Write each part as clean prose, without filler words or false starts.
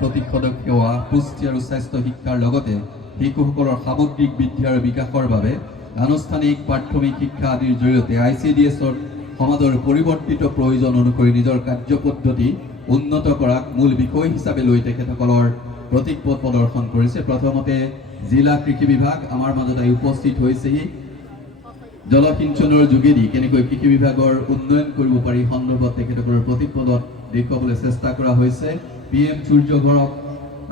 প্ৰতিষেধক সেৱা পুষ্টি আৰু স্বাস্থ্য শিক্ষাৰ লগতে শিশুসকলৰ সামগ্ৰিক বৃদ্ধি আৰু বিকাশৰ বাবে আনুষ্ঠানিক প্ৰাথমিক শিক্ষা আদিৰ জৰিয়তে ICDSৰ সমাজৰ পৰিৱৰ্তিত প্ৰয়োজন অনুসৰি নিজৰ কাৰ্যপদ্ধতি উন্নত কৰাক মূল বিষয় হিচাপে লৈ তেখেতসকলৰ প্ৰতীকপট প্ৰদৰ্শন কৰিছে। প্ৰথমতে জিলা কৃষি বিভাগ আমাৰ মাজত উপস্থিত হৈছেহি। জলসিঞ্চনৰ যোগেদি কেনেকৈ কৃষি বিভাগৰ উন্নয়ন কৰিব পাৰি সন্দৰ্ভত তেখেতসকলৰ প্ৰতীকপটত দেখুৱাবলৈ চেষ্টা কৰা হৈছে। PM সূৰ্য ঘৰক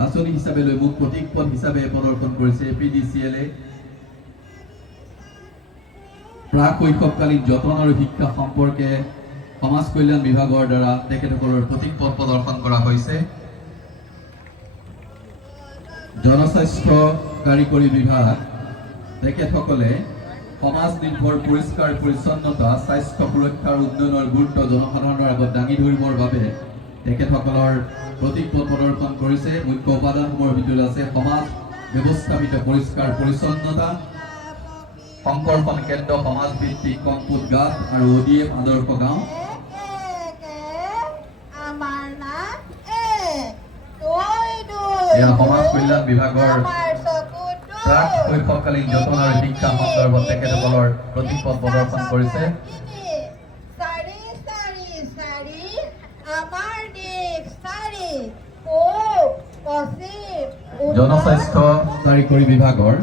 আঁচনি হিচাপে লৈ মুখ প্ৰতীকপট হিচাপে প্ৰদৰ্শন কৰিছে APDCL এ। প্ৰাক শৈশৱকালীন যতন আৰু শিক্ষা সম্পৰ্কে সমাজ কল্যাণ বিভাগৰ দ্বাৰা তেখেতসকলৰ প্ৰতীকপট প্ৰদৰ্শন কৰা হৈছে। জনস্বাস্থ্য কাৰিকৰী বিভাগ তেখেতসকলে সমাজ নিৰ্ভৰ পৰিষ্কাৰ পৰিচ্ছন্নতা স্বাস্থ্য সুৰক্ষাৰ উন্নয়নৰ গুৰুত্ব জনসাধাৰণৰ আগত দাঙি ধৰিবৰ বাবে তেখেতসকলৰ প্ৰতীকপট প্ৰদৰ্শন কৰিছে। মুখ্য উপাদানসমূহৰ ভিতৰত আছে সমাজ ব্যৱস্থাপিত পৰিষ্কাৰ পৰিচ্ছন্নতা, সংকৰ্ষণ কেন্দ্ৰ সমাজ ভিত্তিক কম্পোট গাঁত আৰু ODF আদৰ্শ গাঁও। এয়া সমাজ কল্যাণ বিভাগৰ প্ৰাক শৈশৱকালীন যতন আৰু শিক্ষা সন্দৰ্ভত তেখেতসকলৰ প্ৰতীকপট প্ৰদৰ্শন কৰিছে। জনস্বাস্থ্য কাৰিকৰী বিভাগৰ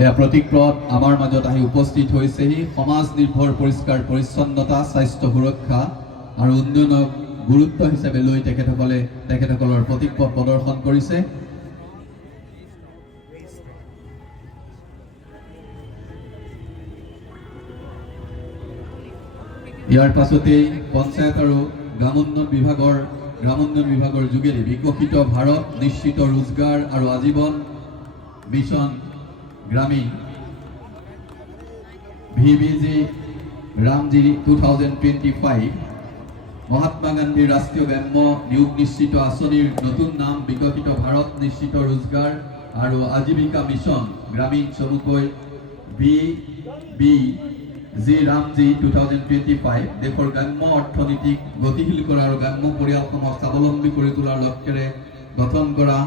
এয়া প্ৰতীকপট আমাৰ মাজত আহি উপস্থিত হৈছেহি। সমাজ নিৰ্ভৰ পৰিষ্কাৰ পৰিচ্ছন্নতা স্বাস্থ্য সুৰক্ষা আৰু উন্নয়নক গুৰুত্ব হিচাপে লৈ তেখেতসকলে তেখেতসকলৰ প্ৰতীকপট প্ৰদৰ্শন কৰিছে। ইয়াৰ পাছতেই পঞ্চায়ত আৰু গ্ৰাম উন্নয়ন বিভাগৰ যোগেদি বিকশিত ভাৰত নিশ্চিত ৰোজগাৰ আৰু আজীৱন মিছন গ্ৰামীণ VBG ৰামজি 2025 মহাত্মা গান্ধী ৰাষ্ট্ৰীয় গ্ৰাম্য নিয়োগ নিশ্চিত আঁচনিৰ নতুন নাম বিকশিত ভাৰত নিশ্চিত ৰোজগাৰ আৰু আজীৱিকা মিছন গ্ৰামীণ চমুকৈ VBG ৰামজি 2025 দেশৰ গ্ৰাম্য অৰ্থনীতিক গতিশীল কৰা আৰু গ্ৰাম্য পৰিয়ালসমূহক স্বাৱলম্বী কৰি তোলাৰ লক্ষ্যৰে গঠন কৰা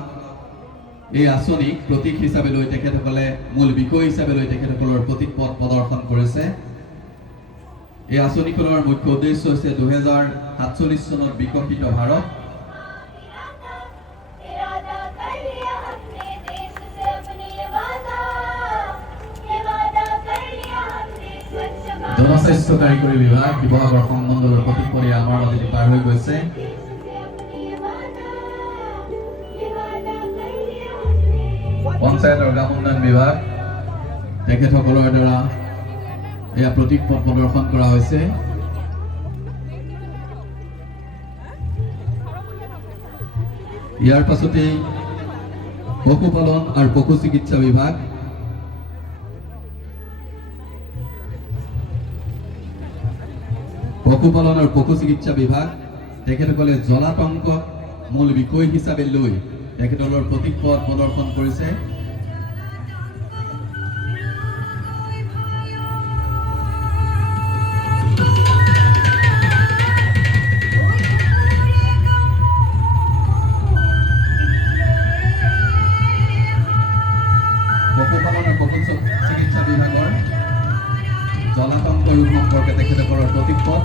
এই আঁচনিক প্ৰতীক হিচাপে লৈ তেখেতসকলে মূল বিষয় হিচাপে লৈ তেখেতসকলৰ প্ৰতীকপট প্ৰদৰ্শন কৰিছে। এই আঁচনিখনৰ মুখ্য উদ্দেশ্য হৈছে 2047 চনত বিকশিত ভাৰত। জনস্বাস্থ্য কাৰিকৰী বিভাগ শিৱসাগৰ সংমণ্ডলৰ প্ৰতীকপট আমাৰ মাজেদি পাৰ হৈ গৈছে। পঞ্চায়ত আৰু গ্ৰাম উন্নয়ন বিভাগ তেখেতসকলৰ দ্বাৰা এয়া প্ৰতীকপট প্ৰদৰ্শন কৰা হৈছে। ইয়াৰ পাছতেই পশুপালন আৰু পশু চিকিৎসা বিভাগ পশুপালন আৰু পশু চিকিৎসা বিভাগ তেখেতসকলে জলাতংকক মূল বিষয় হিচাপে লৈ তেখেতসকলৰ প্ৰতীকপট প্ৰদৰ্শন কৰিছে। পশুপালন আৰু পশু চিকিৎসা বিভাগৰ জলাতংক ৰোগ সম্পৰ্কে তেখেতসকলৰ প্ৰতীকপট।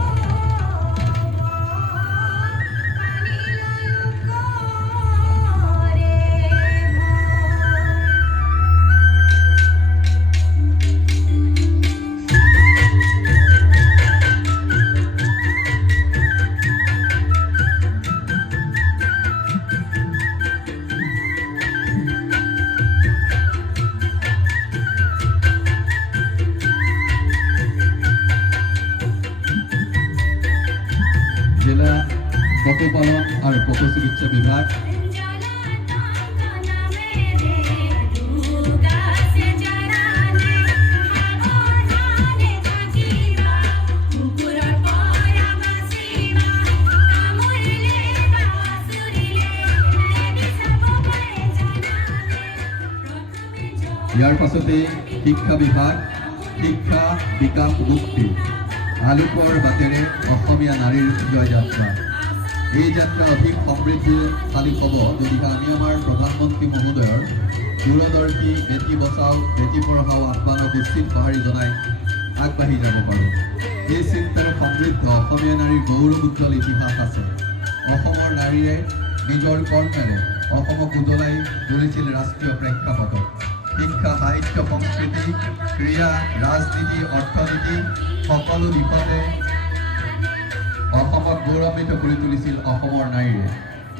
জেলা পশুপালন আৰু পশু চিকিৎসা বিভাগ ইয়াৰ পাছতে শিক্ষা বিভাগ শিক্ষা বিকাশ মুক্তি আলোকৰ বাটেৰে অসমীয়া নাৰীৰ জয়যাত্ৰা। এই যাত্ৰা অধিক সমৃদ্ধিশালী হ'ব যদিহে আমি আমাৰ প্ৰধানমন্ত্ৰী মহোদয়ৰ দূৰদৰ্শী বেটি বচাও বেটি পঢ়াও আহ্বানক উচিত সঁহাৰি জনাই আগবাঢ়ি যাব পাৰোঁ। এই চিন্তাৰে সমৃদ্ধ অসমীয়া নাৰীৰ গৌৰৱ উজ্জ্বল ইতিহাস আছে। অসমৰ নাৰীয়ে নিজৰ কৰ্মেৰে অসমক উজ্বলাই তুলিছিল ৰাষ্ট্ৰীয় প্ৰেক্ষাপটত। শিক্ষা, সাহিত্য, সংস্কৃতি, ক্ৰীড়া, ৰাজনীতি, অৰ্থনীতি সকলো দিশতে অসমক গৌৰৱান্বিত কৰি তুলিছিল অসমৰ নাৰীয়ে।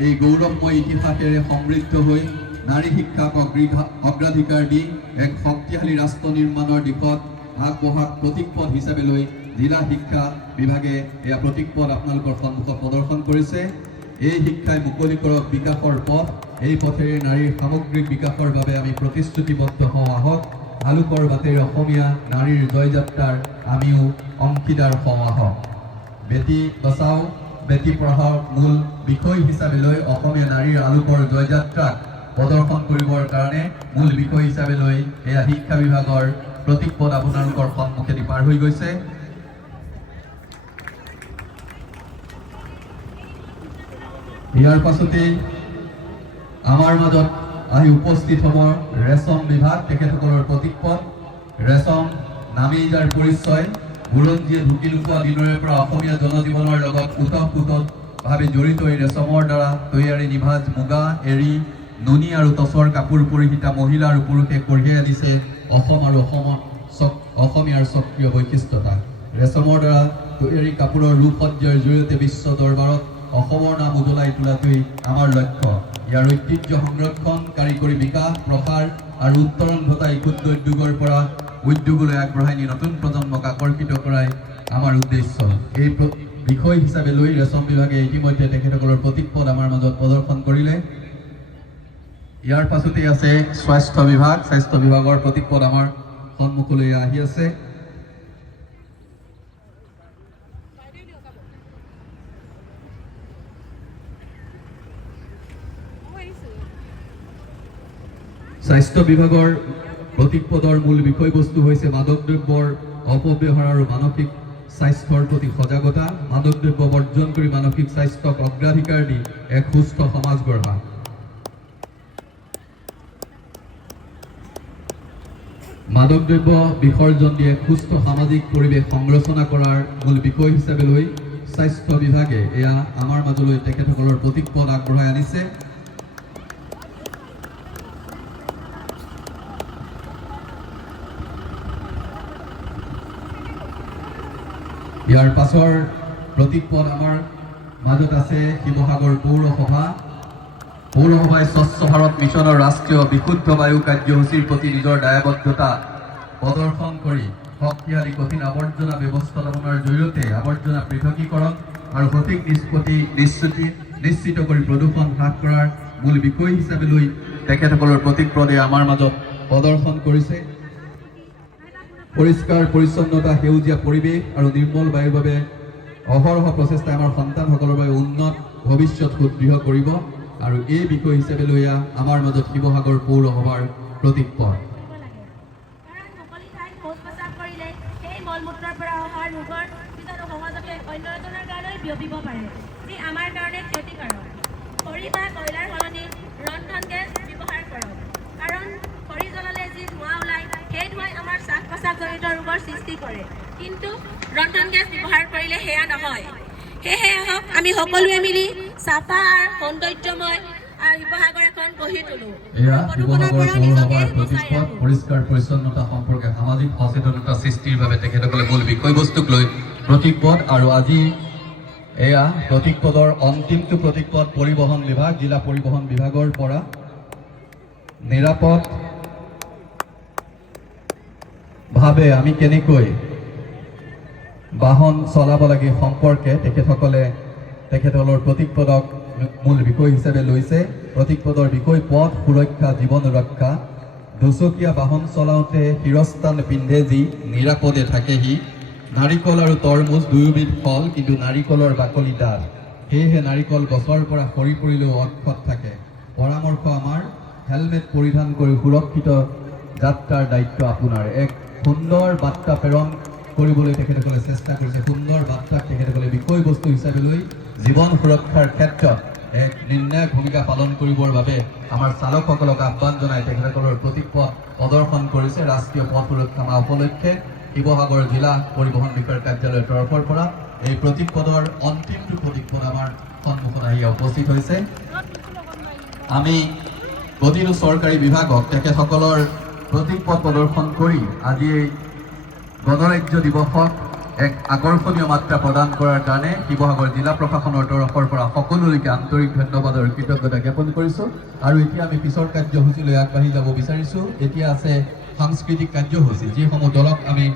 এই গৌৰৱময় ইতিহাসেৰে সমৃদ্ধ হৈ নাৰী শিক্ষাক অগ্ৰাধিকাৰ দি এক শক্তিশালী ৰাষ্ট্ৰ নিৰ্মাণৰ দিশত আগবঢ়াক প্ৰতীকপথ হিচাপে লৈ জিলা শিক্ষা বিভাগে এয়া প্ৰতীকপথ আপোনালোকৰ সন্মুখত প্ৰদৰ্শন কৰিছে। এই শিক্ষাই মুকলি কৰক বিকাশৰ পথ। এই পথেৰে নাৰীৰ সামগ্ৰিক বিকাশৰ বাবে আমি প্ৰতিশ্ৰুতিবদ্ধ হওঁ। আহক, আলোকৰ বাটেৰে অসমীয়া নাৰীৰ জয়যাত্ৰাৰ আমিও অংশীদাৰ হওঁ। আহক, বেটি বচাও বেটি পঢ়াও মূল বিষয় হিচাপে লৈ অসমীয়া নাৰীৰ আলোকৰ জয়যাত্ৰাক প্ৰদৰ্শন কৰিবৰ কাৰণে মূল বিষয় হিচাপে লৈ এয়া শিক্ষা বিভাগৰ প্ৰতীকপথ আপোনালোকৰ সন্মুখেদি পাৰ হৈ গৈছে। ইয়াৰ পাছতেই আমাৰ মাজত আহি উপস্থিত হ'ব ৰেচম বিভাগ, তেখেতসকলৰ প্ৰতীকপথ। ৰেচম নামেই যাৰ পৰিচয়, বুৰঞ্জীয়ে ঢুকি নোপোৱা দিনৰে পৰা অসমীয়া জনজীৱনৰ লগত ওতঃপ্ৰোতভাৱে জড়িত এই ৰেচমৰ দ্বাৰা তৈয়াৰী নিভাঁজ মুগা, এৰী, নুনী আৰু টচৰ কাপোৰ পৰিহিতা মহিলা আৰু পুৰুষে কঢ়িয়াই আনিছে অসম আৰু অসমীয়াৰ স্বকীয় বৈশিষ্ট্যতা। ৰেচমৰ দ্বাৰা তৈয়াৰী কাপোৰৰ ৰূপসজ্জাৰ জৰিয়তে বিশ্ব দৰবাৰত অসমৰ নাম উজ্বলাই তোলাটোৱেই আমাৰ লক্ষ্য। ইয়াৰ ঐতিহ্য সংৰক্ষণ, কাৰিকৰী বিকাশ, প্ৰসাৰ আৰু উত্তৰণ ঘটাই ক্ষুদ্ৰ উদ্যোগৰ পৰা উদ্যোগলৈ আগবঢ়াই নি নতুন প্ৰজন্মক আকৰ্ষিত কৰাই আমাৰ উদ্দেশ্য। এই বিষয় হিচাপে লৈ ৰেচম বিভাগে ইতিমধ্যে তেখেতসকলৰ প্ৰতীকপথ আমাৰ মাজত প্ৰদৰ্শন কৰিলে। ইয়াৰ পাছতেই আছে স্বাস্থ্য বিভাগ। স্বাস্থ্য বিভাগৰ প্ৰতীকপথ আমাৰ সন্মুখলৈ আহি আছে। স্বাস্থ্য বিভাগৰ প্ৰতীকপথৰ মূল বিষয়বস্তু হৈছে মাদক দ্ৰব্যৰ অপব্যৱহাৰ আৰু মানসিক স্বাস্থ্যৰ প্ৰতি সজাগতা। মাদক দ্ৰব্য বৰ্জন কৰি মানসিক স্বাস্থ্যক অগ্ৰাধিকাৰ দি এক সুস্থ সমাজ গঢ়া। মাদক দ্ৰব্য বিসৰ্জন দি এক সুস্থ সামাজিক পৰিৱেশ সংৰচনা কৰাৰ মূল বিষয় হিচাপে লৈ স্বাস্থ্য বিভাগে এয়া আমাৰ মাজলৈ তেখেতসকলৰ প্ৰতীকপথ আগবঢ়াই আনিছে। ইয়াৰ পাছৰ প্ৰতীকপথ আমাৰ মাজত আছে শিৱসাগৰ পৌৰসভা। পৌৰসভাই স্বচ্ছ ভাৰত মিছনৰ ৰাষ্ট্ৰীয় বিশুদ্ধ বায়ু কাৰ্যসূচীৰ প্ৰতি নিজৰ দায়বদ্ধতা প্ৰদৰ্শন কৰি শক্তিশালী কঠিন আৱৰ্জনা ব্যৱস্থাপনাৰ জৰিয়তে আৱৰ্জনা পৃথকীকৰণ আৰু সঠিক নিষ্পত্তি নিশ্চিত কৰি প্ৰদূষণ হ্ৰাস কৰাৰ মূল বিষয় হিচাপে লৈ তেখেতসকলৰ প্ৰতীকপথে আমাৰ মাজত প্ৰদৰ্শন কৰিছে। পৰিষ্কাৰ পৰিচ্ছন্নতা, সেউজীয়া পৰিৱেশ আৰু নিৰ্মল বায়ুৰ বাবে অহৰহ প্ৰচেষ্টাই আমাৰ সন্তানসকলৰ বাবে উন্নত ভৱিষ্যত সুদৃঢ় কৰিব আৰু এই বিষয় হিচাপে লৈ আমাৰ মাজত শিৱসাগৰ পৌৰসভাৰ প্ৰতীকপথ। কিন্তু ৰন্ধন গেছ ব্যৱহাৰ কৰিলে সেয়া নহয়। সেয়েহে আমি সকলোৱে মিলি চাফা আৰু সৌন্দৰ্যময় শিৱসাগৰ এখন গঢ়ি তোলো। পৰিষ্কাৰ পৰিচ্ছন্নতা সম্পৰ্কে সামাজিক সচেতনতা সৃষ্টিৰ বাবে তেখেতসকলে মূল বিষয়বস্তুক লৈ প্ৰতীকপথ। আৰু আজি এয়া প্ৰতীকপথৰ অন্তিমটো প্ৰতীকপথ পৰিবহণ বিভাগ, জিলা পৰিবহণ বিভাগৰ পৰা নিৰাপদ ভাৱে আমি কেনেকৈ বাহন চলাব লাগে সম্পৰ্কে তেখেতসকলৰ প্ৰতীকপথক মূল বিষয় হিচাপে লৈছে। প্ৰতীকপথৰ বিষয় পথ সুৰক্ষা, জীৱন ৰক্ষা। দুচকীয়া বাহন চলাওঁতে শিৰস্থান পিন্ধে যি, নিৰাপদে থাকে সি। নাৰিকল আৰু তৰমুজ দুয়োবিধ ফল, কিন্তু নাৰিকলৰ বাকলি ডাঠ। সেয়েহে নাৰিকল গছৰ পৰা সৰি পৰিলেও অক্ষত থাকে। পৰামৰ্শ আমাৰ, হেলমেট পৰিধান কৰি সুৰক্ষিত যাত্ৰাৰ দায়িত্ব আপোনাৰ। এক সুন্দৰ বাৰ্তা প্ৰেৰণ কৰিবলৈ তেখেতসকলে চেষ্টা কৰিছে। সুন্দৰ বাৰ্তাক তেখেতসকলে বিষয়বস্তু হিচাপে লৈ জীৱন সুৰক্ষাৰ ক্ষেত্ৰত এক নিৰ্ণায়ক ভূমিকা পালন কৰিবৰ বাবে আমাৰ চালকসকলক আহ্বান জনাই তেখেতসকলৰ প্ৰতীক পথ প্ৰদৰ্শন কৰিছে। ৰাষ্ট্ৰীয় পথ সুৰক্ষা মাহ উপলক্ষে শিৱসাগৰ জিলা পৰিবহণ বিষয়াৰ কাৰ্যালয়ৰ তৰফৰ পৰা এই প্ৰতীক পদৰ অন্তিমটো প্ৰতীক পদ আমাৰ সন্মুখত আহি উপস্থিত হৈছে। আমি প্ৰতিটো চৰকাৰী বিভাগক তেখেতসকলৰ প্ৰতীক পথ প্ৰদৰ্শন কৰি আজি এই গণৰাজ্য দিৱসক এক আকৰ্ষণীয় মাত্ৰা প্ৰদান কৰাৰ কাৰণে শিৱসাগৰ জিলা প্ৰশাসনৰ তৰফৰ পৰা সকলোলৈকে আন্তৰিক ধন্যবাদ আৰু কৃতজ্ঞতা জ্ঞাপন কৰিছোঁ। আৰু এতিয়া আমি পিছৰ কাৰ্যসূচীলৈ আগবাঢ়ি যাব বিচাৰিছোঁ। এতিয়া আছে সাংস্কৃতিক কাৰ্যসূচী, যিসমূহ দলক আমি